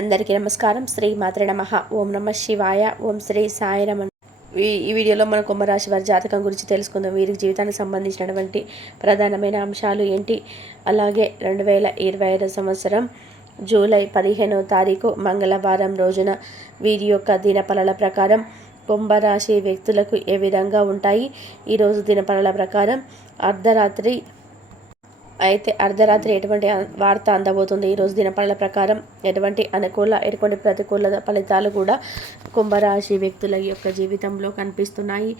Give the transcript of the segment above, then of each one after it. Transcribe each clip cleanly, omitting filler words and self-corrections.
అందరికీ నమస్కారం. శ్రీ మాత్రే నమః. ఓం నమ శివాయ. ఓం శ్రీ సాయిరామ. ఈ వీడియోలో మన కుంభరాశి వారి జాతకం గురించి తెలుసుకుందాం. వీరికి జీవితానికి సంబంధించినటువంటి ప్రధానమైన అంశాలు ఏంటి, అలాగే 2025 సంవత్సరం జూలై 15వ తారీఖు మంగళవారం రోజున వీరి యొక్క దినఫలాల ప్రకారం కుంభరాశి వ్యక్తులకు ఏ విధంగా ఉంటాయి. ఈరోజు దినఫలాల ప్రకారం అర్ధరాత్రి ఎటువంటి వార్త అందబోతుంది. ఈరోజు దినఫలాల ప్రకారం ఎటువంటి అనుకూల ఎటువంటి ప్రతికూల ఫలితాలు కూడా కుంభరాశి వ్యక్తుల యొక్క జీవితంలో కనిపిస్తున్నాయి.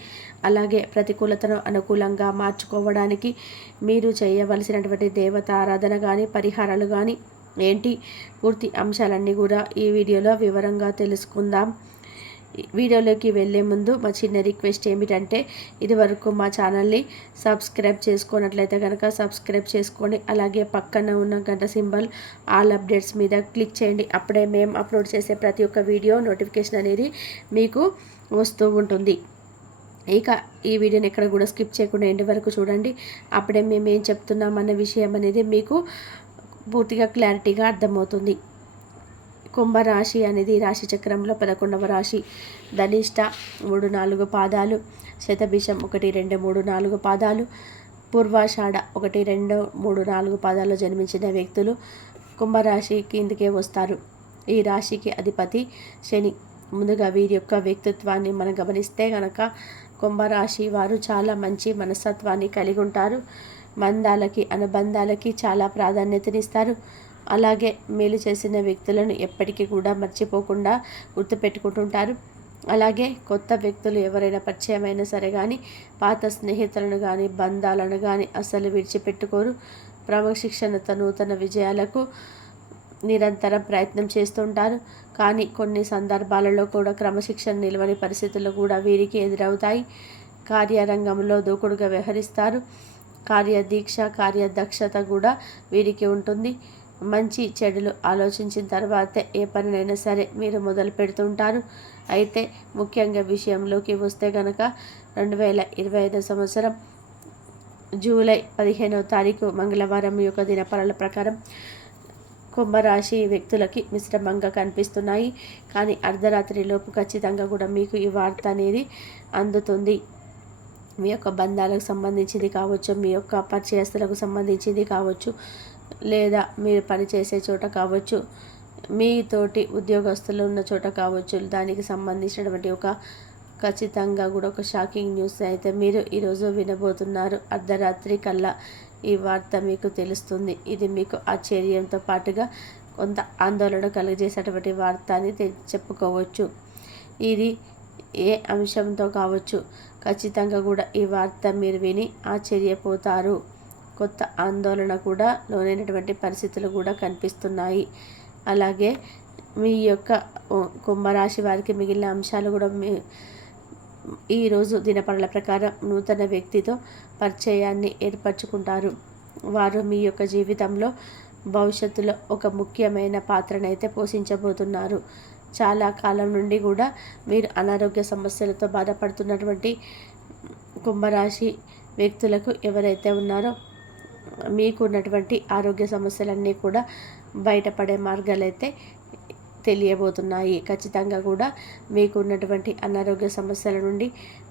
అలాగే ప్రతికూలతను అనుకూలంగా మార్చుకోవడానికి మీరు చేయవలసినటువంటి దేవత ఆరాధన కానీ పరిహారాలు కానీ ఏంటి, పూర్తి అంశాలన్నీ కూడా ఈ వీడియోలో వివరంగా తెలుసుకుందాం. వీడియోలోకి వెళ్ళే ముందు మా చిన్న రిక్వెస్ట్ ఏమిటంటే, ఇదివరకు మా ఛానల్ని సబ్స్క్రైబ్ చేసుకున్నట్లయితే కనుక సబ్స్క్రైబ్ చేసుకొని అలాగే పక్కన ఉన్న గంట సింబల్ ఆల్ అప్డేట్స్ మీద క్లిక్ చేయండి. అప్పుడే మేము అప్లోడ్ చేసే ప్రతి ఒక్క వీడియో నోటిఫికేషన్ అనేది మీకు వస్తూ ఉంటుంది. ఇక ఈ వీడియోని ఎక్కడ కూడా స్కిప్ చేయకుండా ఎండ్ వరకు చూడండి. అప్పుడే మేము ఏం చెప్తున్నాం అన్న విషయం అనేది మీకు పూర్తిగా క్లారిటీగా అర్థమవుతుంది. కుంభరాశి అనేది రాశి చక్రంలో 11వ రాశి. ధనిష్ట 3-4 పాదాలు, శతభిషం 1-2-3-4 పాదాలు, పూర్వాషాఢ 1-2-3-4 పాదాల్లో జన్మించిన వ్యక్తులు కుంభరాశి కిందకే వస్తారు. ఈ రాశికి అధిపతి శని. ముందుగా వీరి యొక్క వ్యక్తిత్వాన్ని మనం గమనిస్తే కనుక కుంభరాశి వారు చాలా మంచి మనస్తత్వాన్ని కలిగి ఉంటారు. అనుబంధాలకి చాలా ప్రాధాన్యతనిస్తారు. అలాగే మేలు చేసిన వ్యక్తులను ఎప్పటికీ కూడా మర్చిపోకుండా గుర్తుపెట్టుకుంటుంటారు. అలాగే కొత్త వ్యక్తులు ఎవరైనా పరిచయమైనా సరే కానీ పాత స్నేహితులను కానీ బంధాలను కానీ అస్సలు విడిచిపెట్టుకోరు. క్రమశిక్షణతో నూతన విజయాలకు నిరంతరం ప్రయత్నం చేస్తుంటారు. కానీ కొన్ని సందర్భాలలో కూడా క్రమశిక్షణ నిలవని పరిస్థితులు కూడా వీరికి ఎదురవుతాయి. కార్యరంగంలో దూకుడుగా వ్యవహరిస్తారు. కార్యదీక్ష కార్యదక్షత కూడా వీరికి ఉంటుంది. మంచి చెడులు ఆలోచించిన తర్వాతే ఏ పనినైనా సరే మీరు మొదలు పెడుతుంటారు. అయితే ముఖ్యంగా విషయంలోకి వస్తే కనుక 2025 సంవత్సరం జూలై 15వ తారీఖు మంగళవారం యొక్క దినఫలాల ప్రకారం కుంభరాశి వ్యక్తులకి మిశ్రమంగా కనిపిస్తున్నాయి. కానీ అర్ధరాత్రి లోపు ఖచ్చితంగా కూడా మీకు ఈ వార్త అనేది అందుతుంది. మీ యొక్క బంధాలకు సంబంధించింది కావచ్చు, మీ యొక్క పరిచయస్తులకు సంబంధించింది కావచ్చు, లేదా మీరు పనిచేసే చోట కావచ్చు, మీతోటి ఉద్యోగస్తులు ఉన్న చోట కావచ్చు, దానికి సంబంధించినటువంటి ఖచ్చితంగా కూడా ఒక షాకింగ్ న్యూస్ అయితే మీరు ఈరోజు వినబోతున్నారు. అర్ధరాత్రి కల్లా ఈ వార్త మీకు తెలుస్తుంది. ఇది మీకు ఆశ్చర్యంతో పాటుగా కొంత ఆందోళన కలిగజేసేటువంటి వార్త అని చెప్పుకోవచ్చు. ఇది ఏ అంశంతో కావచ్చు, ఖచ్చితంగా కూడా ఈ వార్త మీరు విని ఆశ్చర్యపోతారు. కొత్త ఆందోళన కూడా లోనైనటువంటి పరిస్థితులు కూడా కనిపిస్తున్నాయి. అలాగే మీ యొక్క కుంభరాశి వారికి మిగిలిన అంశాలు కూడా ఈరోజు దినఫలాల ప్రకారం నూతన వ్యక్తితో పరిచయాన్ని ఏర్పరచుకుంటారు. వారు మీ యొక్క జీవితంలో భవిష్యత్తులో ఒక ముఖ్యమైన పాత్రనైతే పోషించబోతున్నారు. చాలా కాలం నుండి కూడా మీరు అనారోగ్య సమస్యలతో బాధపడుతున్నటువంటి కుంభరాశి వ్యక్తులకు ఎవరైతే ఉన్నారో మీకు ఉన్నటువంటి ఆరోగ్య సమస్యలన్నీ కూడా బయటపడే మార్గాలైతే తెలియబోతున్నాయి. ఖచ్చితంగా కూడా మీకు ఉన్నటువంటి అనారోగ్య సమస్యల నుండి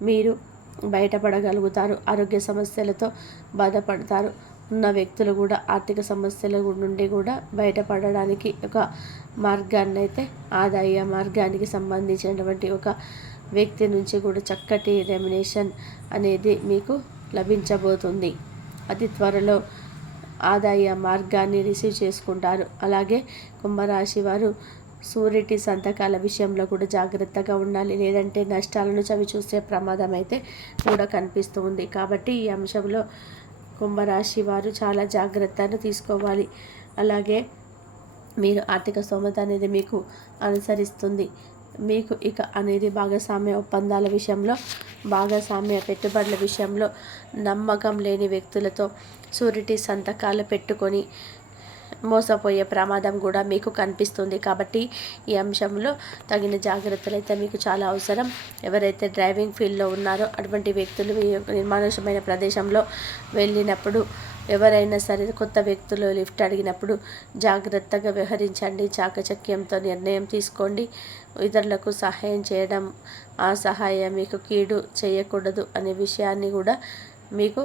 మీరు బయటపడగలుగుతారు. ఆరోగ్య సమస్యలతో బాధపడతారు ఉన్న వ్యక్తులు కూడా ఆర్థిక సమస్యల నుండి కూడా బయటపడడానికి ఒక మార్గాన్ని అయితే ఆదాయ మార్గానికి సంబంధించినటువంటి ఒక వ్యక్తి నుంచి కూడా చక్కటి రెమ్యునేషన్ అనేది మీకు లభించబోతుంది. అతి త్వరలో ఆదాయ మార్గాన్ని రిసీవ్ చేసుకుంటారు. అలాగే కుంభరాశి వారు సూరిటీ సంతకాల విషయంలో కూడా జాగ్రత్తగా ఉండాలి, లేదంటే నష్టాలను చవి చూసే ప్రమాదం అయితే కూడా కనిపిస్తూ ఉంది. కాబట్టి ఈ అంశంలో కుంభరాశి వారు చాలా జాగ్రత్తను తీసుకోవాలి. అలాగే మీరు ఆర్థిక స్తోమత అనేది మీకు అనుసరిస్తుంది. మీకు ఇక అనేది భాగస్వామ్య ఒప్పందాల విషయంలో, భాగస్వామ్య పెట్టుబడుల విషయంలో నమ్మకం లేని వ్యక్తులతో షూరిటీ సంతకాలు పెట్టుకొని మోసపోయే ప్రమాదం కూడా మీకు కనిపిస్తుంది. కాబట్టి ఈ అంశంలో తగిన జాగ్రత్తలు అయితే మీకు చాలా అవసరం. ఎవరైతే డ్రైవింగ్ ఫీల్డ్లో ఉన్నారో అటువంటి వ్యక్తులు నిర్మానుష్యమైన ప్రదేశంలో వెళ్ళినప్పుడు ఎవరైనా సరే కొత్త వ్యక్తులు లిఫ్ట్ అడిగినప్పుడు జాగ్రత్తగా వ్యవహరించండి. చాకచక్యంతో నిర్ణయం తీసుకోండి. ఇతరులకు సహాయం చేయడం, ఆ సహాయం మీకు కీడు చేయకూడదు అనే విషయాన్ని కూడా మీకు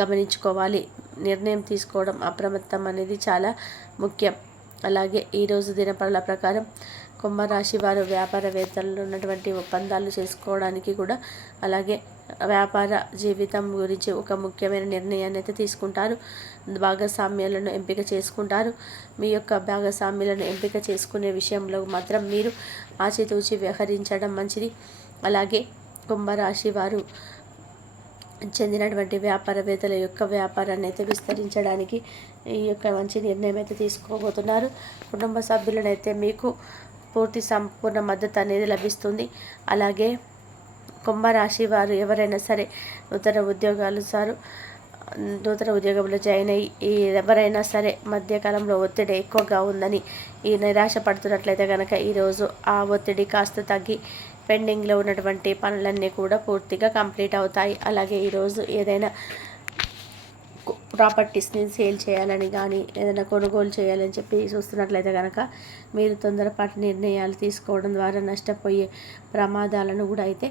గమనించుకోవాలి. నిర్ణయం తీసుకోవడం, అప్రమత్తం అనేది చాలా ముఖ్యం. అలాగే ఈరోజు దినపరల ప్రకారం కుంభరాశి వారు వ్యాపారవేత్తలు ఉన్నటువంటి ఒప్పందాలు చేసుకోవడానికి కూడా, అలాగే వ్యాపార జీవితం గురించి ఒక ముఖ్యమైన నిర్ణయాన్ని అయితే తీసుకుంటారు. భాగస్వామ్యాలను ఎంపిక చేసుకుంటారు. మీ యొక్క భాగస్వామ్యాలను ఎంపిక చేసుకునే విషయంలో మాత్రం మీరు ఆచితూచి వ్యవహరించడం మంచిది. అలాగే కుంభరాశి వారు చెందినటువంటి వ్యాపారవేత్తల యొక్క వ్యాపారాన్ని అయితే విస్తరించడానికి ఈ యొక్క మంచి నిర్ణయం అయితే తీసుకోబోతున్నారు. కుటుంబ సభ్యులనైతే మీకు పూర్తి సంపూర్ణ మద్దతు అనేది లభిస్తుంది. అలాగే కుంభరాశి వారు ఎవరైనా సరే నూతన ఉద్యోగంలో జాయిన్ అయ్యి ఎవరైనా సరే మధ్యకాలంలో ఒత్తిడి ఎక్కువగా ఉందని ఈ నిరాశ పడుతున్నట్లయితే కనుక ఈరోజు ఆ ఒత్తిడి కాస్త తగ్గి పెండింగ్లో ఉన్నటువంటి పనులన్నీ కూడా పూర్తిగా కంప్లీట్ అవుతాయి. అలాగే ఈరోజు ఏదైనా ప్రాపర్టీస్ని సేల్ చేయాలని కానీ ఏదైనా కొనుగోలు చేయాలని చెప్పి చూస్తున్నట్లయితే కనుక మీరు తొందరపాటు నిర్ణయాలు తీసుకోవడం ద్వారా నష్టపోయే ప్రమాదాలను కూడా అయితే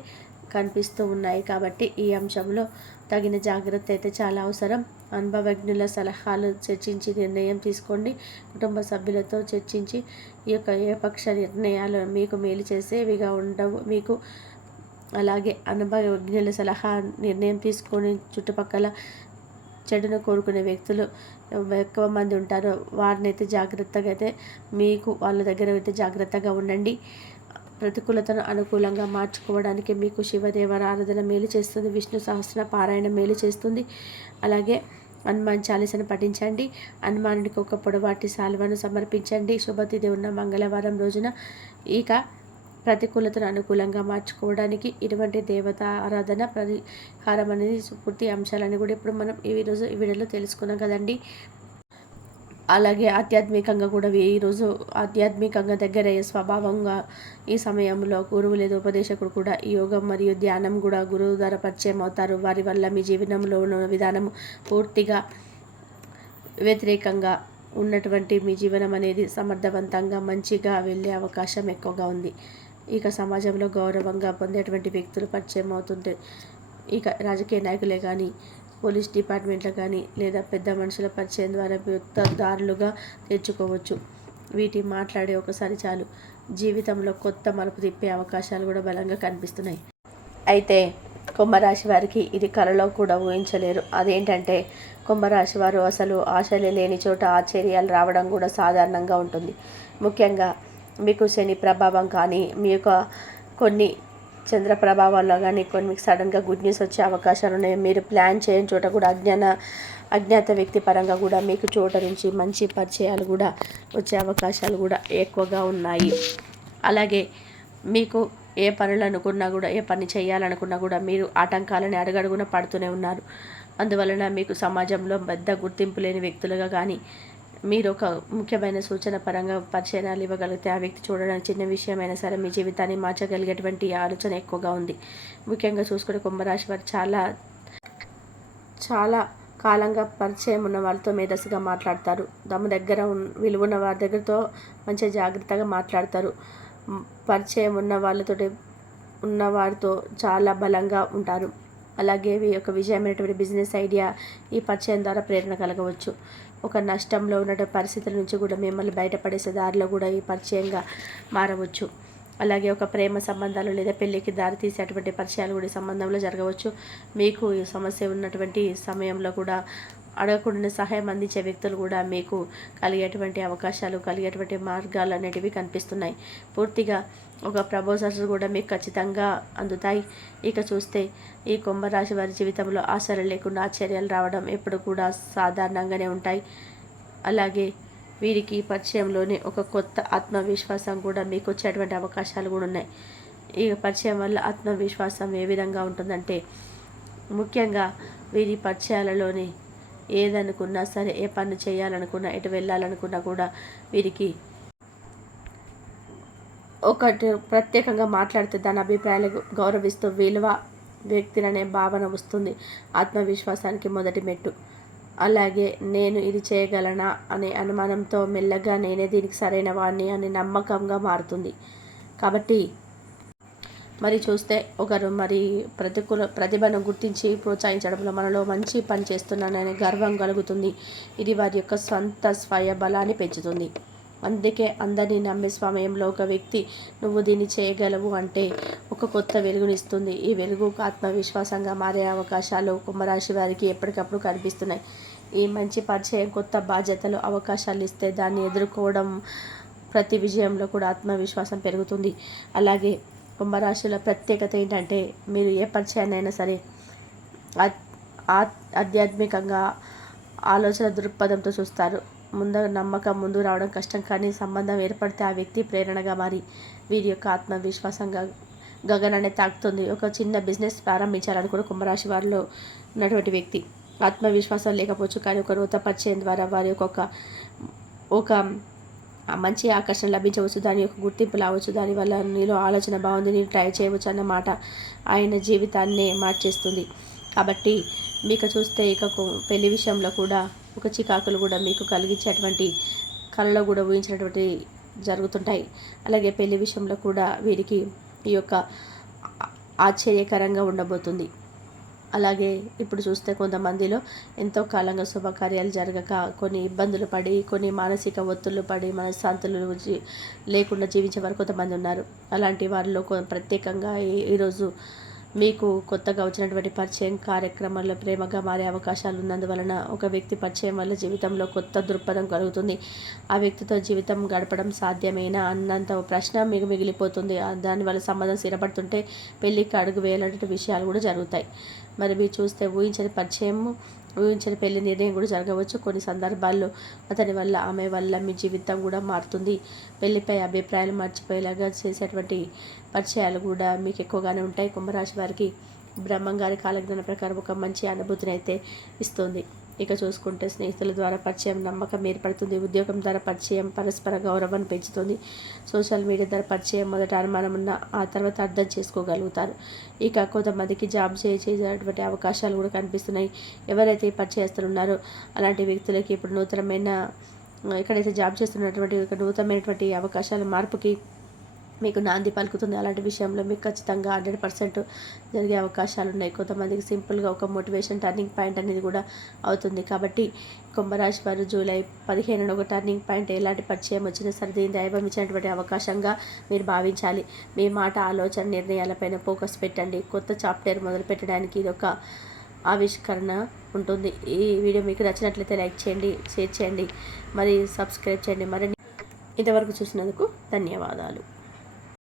కనిపిస్తూ ఉన్నాయి. కాబట్టి ఈ అంశంలో తగిన జాగ్రత్త అయితే చాలా అవసరం. అనుభవజ్ఞుల సలహాలు చర్చించి నిర్ణయం తీసుకోండి. కుటుంబ సభ్యులతో చర్చించి ఈ యొక్క ఏకపక్ష నిర్ణయాలు మీకు మేలు చేసేవిగా ఉండవు మీకు. అలాగే అనుభవజ్ఞుల సలహా నిర్ణయం తీసుకొని చుట్టుపక్కల చెడును కోరుకునే వ్యక్తులు ఎక్కువ మంది ఉంటారో వారిని అయితే జాగ్రత్తగా అయితే మీకు వాళ్ళ దగ్గర అయితే జాగ్రత్తగా ఉండండి. ప్రతికూలతను అనుకూలంగా మార్చుకోవడానికి మీకు శివదేవర ఆరాధన మేలు చేస్తుంది. విష్ణు సహస్ర పారాయణ మేలు చేస్తుంది. అలాగే హనుమాన్ చాలీసను పఠించండి. హనుమానుడికి ఒక పొడవాటి సాల్వను సమర్పించండి. శుభతిథి ఉన్న మంగళవారం రోజున ఇక ప్రతికూలతను అనుకూలంగా మార్చుకోవడానికి ఇటువంటి దేవత ఆరాధన పరిహారం అనేది పూర్తి అంశాలని కూడా ఇప్పుడు మనం ఈరోజు ఈ వీడియోలో తెలుసుకున్నాం కదండి. అలాగే ఆధ్యాత్మికంగా కూడా ఈరోజు ఆధ్యాత్మికంగా దగ్గరయ్యే స్వభావంగా ఈ సమయంలో గురువు లేదా ఉపదేశకుడు కూడా యోగం మరియు ధ్యానం కూడా గురువు ద్వారా పరిచయం అవుతారు. వారి వల్ల మీ జీవనంలో ఉన్న విధానం పూర్తిగా వ్యతిరేకంగా ఉన్నటువంటి మీ జీవనం అనేది సమర్థవంతంగా మంచిగా వెళ్ళే అవకాశం ఎక్కువగా ఉంది. ఇక సమాజంలో గౌరవంగా పొందేటువంటి వ్యక్తులు పరిచయం అవుతుంటే ఇక రాజకీయ నాయకులే కానీ పోలీస్ డిపార్ట్మెంట్లో కానీ లేదా పెద్ద మనుషుల పరిచయం ద్వారా దారులుగా తెచ్చుకోవచ్చు. వీటి మాట్లాడే ఒకసారి చాలు జీవితంలో కొత్త మలుపు తిప్పే అవకాశాలు కూడా బలంగా కనిపిస్తున్నాయి. అయితే కుంభరాశి వారికి ఇది కలలో కూడా ఊహించలేరు. అదేంటంటే కుంభరాశి వారు అసలు ఆశలే లేని చోట ఆశ్చర్యాలు రావడం కూడా సాధారణంగా ఉంటుంది. ముఖ్యంగా మీకు శని ప్రభావం కానీ మీ యొక్క కొన్ని చంద్ర ప్రభావాల్లో కానీ కొన్ని సడన్గా గుడ్ న్యూస్ వచ్చే అవకాశాలు ఉన్నాయి. మీరు ప్లాన్ చేయని చోట కూడా అజ్ఞాత వ్యక్తి పరంగా కూడా మీకు చోట నుంచి మంచి పరిచయాలు కూడా వచ్చే అవకాశాలు కూడా ఎక్కువగా ఉన్నాయి. అలాగే మీకు ఏ పనులు అనుకున్నా కూడా ఏ పని చేయాలనుకున్నా కూడా మీరు ఆటంకాలని అడుగడుగున పడుతూనే ఉన్నారు. అందువలన మీకు సమాజంలో పెద్ద గుర్తింపు లేని వ్యక్తులుగా కానీ మీరు ఒక ముఖ్యమైన సూచన పరంగా పరిచయాలు ఇవ్వగలిగితే ఆ వ్యక్తి చూడడానికి చిన్న విషయమైనా సరే మీ జీవితాన్ని మార్చగలిగేటువంటి ఆలోచన ఎక్కువగా ఉంది. ముఖ్యంగా చూసుకునే కుంభరాశి వారు చాలా కాలంగా పరిచయం ఉన్న వాళ్ళతో మేధస్సుగా మాట్లాడతారు. తమ దగ్గర విలువ ఉన్న వారి దగ్గరతో మంచిగా జాగ్రత్తగా మాట్లాడతారు. పరిచయం ఉన్న వారితో చాలా బలంగా ఉంటారు. అలాగే ఈ యొక్క విజయమైనటువంటి బిజినెస్ ఐడియా ఈ పరిచయం ద్వారా ప్రేరణ కలగవచ్చు. ఒక నష్టంలో ఉన్న పరిస్థితుల నుంచి కూడా మిమ్మల్ని బయటపడేసే దారిలో కూడా ఈ పరిచయంగా మారవచ్చు. అలాగే ఒక ప్రేమ సంబంధాలు లేదా పెళ్ళికి దారి తీసేటువంటి పరిచయాలు కూడా ఈ సంబంధంలో జరగవచ్చు. మీకు ఈ సమస్య ఉన్నటువంటి సమయంలో కూడా అడగకుండా సహాయం అందించే వ్యక్తులు కూడా మీకు కలిగేటువంటి మార్గాలు అనేటివి కనిపిస్తున్నాయి. పూర్తిగా ఒక ప్రపోజల్స్ కూడా మీకు ఖచ్చితంగా అందుతాయి. ఇక చూస్తే ఈ కుంభరాశి వారి జీవితంలో ఆశలు లేకుండా ఆశ్చర్యాలు రావడం ఎప్పుడు కూడా సాధారణంగానే ఉంటాయి. అలాగే వీరికి పరిచయంలోనే ఒక కొత్త ఆత్మవిశ్వాసం కూడా మీకు వచ్చేటువంటి అవకాశాలు కూడా ఉన్నాయి. ఈ పరిచయం వల్ల ఆత్మవిశ్వాసం ఏ విధంగా ఉంటుందంటే ముఖ్యంగా వీరి పరిచయాలలోనే ఏదనుకున్నా సరే ఏ పని చేయాలనుకున్నా ఎటు వెళ్ళాలనుకున్నా కూడా వీరికి ఒకటి ప్రత్యేకంగా మాట్లాడితే దాని అభిప్రాయాలు గౌరవిస్తూ విలువ వ్యక్తిననే భావన వస్తుంది. ఆత్మవిశ్వాసానికి మొదటి మెట్టు. అలాగే నేను ఇది చేయగలనా అనే అనుమానంతో మెల్లగా నేనే దీనికి సరైన వాడిని అనే నమ్మకంగా మారుతుంది. కాబట్టి మరి చూస్తే ఒకరు మరి ప్రతిభను గుర్తించి ప్రోత్సహించడంలో మనలో మంచి పని చేస్తున్నాననే గర్వం కలుగుతుంది. ఇది వారి యొక్క సొంత స్వయ బలాన్ని పెంచుతుంది. అందుకే అందరినీ నమ్మే సమయంలో ఒక వ్యక్తి నువ్వు దీన్ని చేయగలవు అంటే ఒక కొత్త వెలుగునిస్తుంది. ఈ వెలుగు ఆత్మవిశ్వాసంగా మారే అవకాశాలు కుంభరాశి వారికి ఎప్పటికప్పుడు కనిపిస్తున్నాయి. ఈ మంచి పరిచయం కొత్త బాధ్యతలు అవకాశాలు ఇస్తే దాన్ని ఎదుర్కోవడం ప్రతి విజయంలో కూడా ఆత్మవిశ్వాసం పెరుగుతుంది. అలాగే కుంభరాశుల ప్రత్యేకత ఏంటంటే మీరు ఏ పరిచయాన్నైనా సరే ఆధ్యాత్మికంగా ఆలోచన దృక్పథంతో చూస్తారు. నమ్మకం ముందు రావడం కష్టం, కానీ సంబంధం ఏర్పడితే ఆ వ్యక్తి ప్రేరణగా మారి వీరి యొక్క ఆత్మవిశ్వాసంగా గగనాన్ని తాకుతుంది. ఒక చిన్న బిజినెస్ ప్రారంభించాలనుకున్న కుంభరాశి వారిలో ఉన్నటువంటి వ్యక్తి ఆత్మవిశ్వాసం లేకపోవచ్చు, కానీ ఒక నూతన పరిచయం ద్వారా వారి ఒక మంచి ఆకర్షణ లభించవచ్చు, దాని యొక్క గుర్తింపు రావచ్చు. దానివల్ల నీలో ఆలోచన బాగుంది, నేను ట్రై చేయవచ్చు అన్నమాట ఆయన జీవితాన్నే మార్చేస్తుంది. కాబట్టి మీకు చూస్తే ఇక పెళ్లి విషయంలో కూడా ఒక చికాకులు కూడా మీకు కలిగించేటువంటి కళలో కూడా ఊహించినటువంటి జరుగుతుంటాయి. అలాగే పెళ్లి విషయంలో కూడా వీరికి ఈ యొక్క ఆశ్చర్యకరంగా ఉండబోతుంది. అలాగే ఇప్పుడు చూస్తే కొంతమందిలో ఎంతో కాలంగా శుభకార్యాలు జరగక కొన్ని ఇబ్బందులు పడి, కొన్ని మానసిక ఒత్తిళ్లు పడి, మనశ్శాంతులు లేకుండా జీవించే వారు కొంతమంది ఉన్నారు. అలాంటి వారిలో ప్రత్యేకంగా ఈరోజు మీకు కొత్తగా వచ్చినటువంటి పరిచయం కార్యక్రమాల్లో ప్రేమగా మారే అవకాశాలు ఉన్నందువలన ఒక వ్యక్తి పరిచయం వల్ల జీవితంలో కొత్త దృక్పథం కలుగుతుంది. ఆ వ్యక్తితో జీవితం గడపడం సాధ్యమేనా అన్నంత ప్రశ్న మీకు మిగిలిపోతుంది. దానివల్ల సంబంధం స్థిరపడుతుంటే పెళ్ళికి అడుగు వేయాలంటే విషయాలు కూడా జరుగుతాయి. మరి మీరు చూస్తే ఊహించని పెళ్లి నిర్ణయం కూడా జరగవచ్చు. కొన్ని సందర్భాల్లో అతని వల్ల ఆమె వల్ల మీ జీవితం కూడా మారుతుంది. పెళ్లిపై అభిప్రాయాలు మర్చిపోయేలాగా చేసేటువంటి పరిచయాలు కూడా మీకు ఎక్కువగానే ఉంటాయి. కుంభరాశి వారికి బ్రహ్మంగారి కాలజ్ఞాన ప్రకారం ఒక మంచి అనుభూతిని అయితే ఇస్తుంది. ఇక చూసుకుంటే స్నేహితుల ద్వారా పరిచయం నమ్మకం ఏర్పడుతుంది. ఉద్యోగం ద్వారా పరిచయం పరస్పర గౌరవాన్ని పెంచుతుంది. సోషల్ మీడియా ద్వారా పరిచయం మొదట అనుమానం ఉన్న ఆ తర్వాత అర్థం చేసుకోగలుగుతారు. ఇక కొంతమందికి జాబ్ చేసేటువంటి అవకాశాలు కూడా కనిపిస్తున్నాయి. ఎవరైతే పరిచయస్తులు ఉన్నారో అలాంటి వ్యక్తులకి ఇప్పుడు నూతనమైన ఎక్కడైతే జాబ్ చేస్తున్నటువంటి నూతనమైనటువంటి అవకాశాల మార్పుకి మీకు నాంది పలుకుతుంది. అలాంటి విషయంలో మీకు ఖచ్చితంగా 100% జరిగే అవకాశాలు ఉన్నాయి. కొంతమందికి సింపుల్గా ఒక మోటివేషన్ టర్నింగ్ పాయింట్ అనేది కూడా అవుతుంది. కాబట్టి కుంభరాశి వారు జూలై 15 ఒక టర్నింగ్ పాయింట్, ఎలాంటి పరిచయం వచ్చినా సరే దీన్ని దైవం ఇచ్చినటువంటి అవకాశంగా మీరు భావించాలి. మీ మాట, ఆలోచన, నిర్ణయాలపైన ఫోకస్ పెట్టండి. కొత్త చాప్టర్ మొదలు పెట్టడానికి ఇది ఒక ఆవిష్కరణ ఉంటుంది. ఈ వీడియో మీకు నచ్చినట్లయితే లైక్ చేయండి, షేర్ చేయండి, మరి సబ్స్క్రైబ్ చేయండి. మరి ఇంతవరకు చూసినందుకు ధన్యవాదాలు.